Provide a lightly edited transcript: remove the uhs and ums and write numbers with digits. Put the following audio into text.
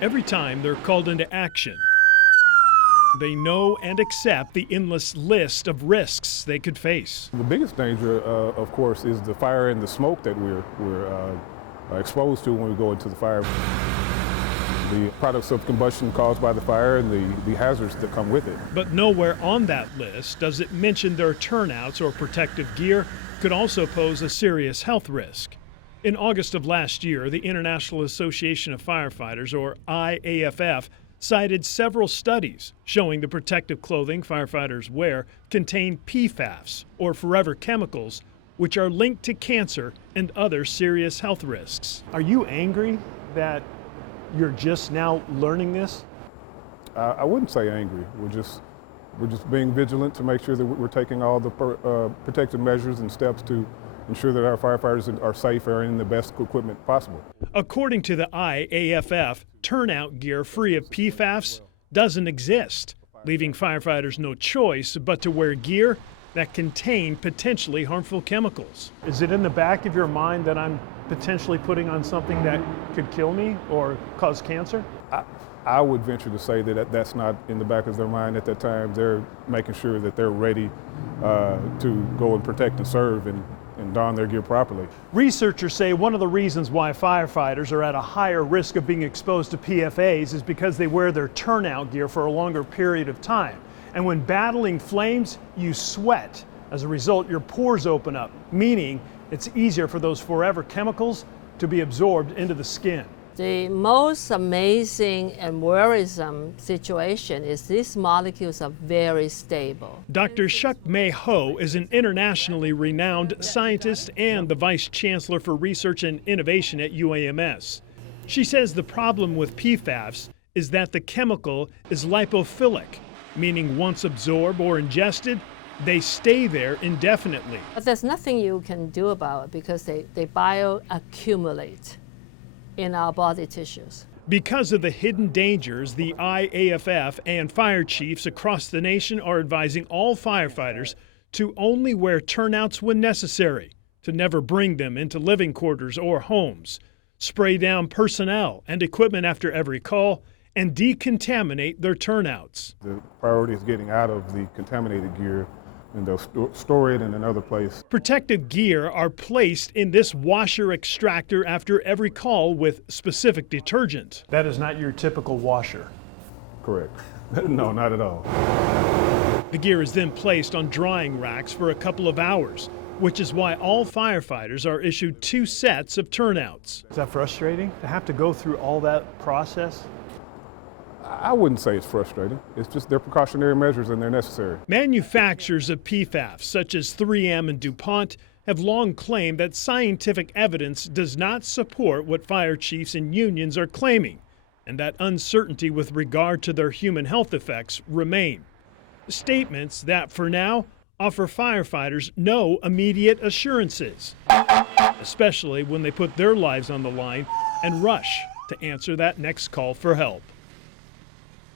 Every time they're called into action, they know and accept the endless list of risks they could face. The biggest danger, of course, is the fire and the smoke that we're exposed to when we go into the fire. The products of combustion caused by the fire and the hazards that come with it. But nowhere on that list does it mention their turnouts or protective gear could also pose a serious health risk. In August of last year, the International Association of Firefighters, or IAFF, cited several studies showing the protective clothing firefighters wear contain PFAS, or forever chemicals, which are linked to cancer and other serious health risks. Are you angry that you're just now learning this? I wouldn't say angry. We're just being vigilant to make sure that we're taking all the protective measures and steps to ensure that our firefighters are safe and in the best equipment possible. According to the IAFF, turnout gear free of PFAS doesn't exist, leaving firefighters no choice but to wear gear that contain potentially harmful chemicals. Is it in the back of your mind that I'm potentially putting on something that could kill me or cause cancer? I would venture to say that that's not in the back of their mind at that time. They're making sure that they're ready to go and protect and serve and don their gear properly. Researchers say one of the reasons why firefighters are at a higher risk of being exposed to PFAS is because they wear their turnout gear for a longer period of time. And when battling flames, you sweat. As a result, your pores open up, meaning it's easier for those forever chemicals to be absorbed into the skin. The most amazing and worrisome situation is these molecules are very stable. Dr. Shuk Mei Ho is an internationally renowned scientist and the Vice Chancellor for Research and Innovation at UAMS. She says the problem with PFAS is that the chemical is lipophilic, meaning once absorbed or ingested, they stay there indefinitely. But there's nothing you can do about it because they bioaccumulate in our body tissues. Because of the hidden dangers, the IAFF and fire chiefs across the nation are advising all firefighters to only wear turnouts when necessary, to never bring them into living quarters or homes, spray down personnel and equipment after every call, and decontaminate their turnouts. The priority is getting out of the contaminated gear and they'll store it in another place. Protective gear are placed in this washer extractor after every call with specific detergent. That is not your typical washer. Correct. No, not at all. The gear is then placed on drying racks for a couple of hours, which is why all firefighters are issued 2 sets of turnouts. Is that frustrating to have to go through all that process? I wouldn't say it's frustrating. It's just they're precautionary measures and they're necessary. Manufacturers of PFAS, such as 3M and DuPont, have long claimed that scientific evidence does not support what fire chiefs and unions are claiming, and that uncertainty with regard to their human health effects remain. Statements that, for now, offer firefighters no immediate assurances, especially when they put their lives on the line and rush to answer that next call for help.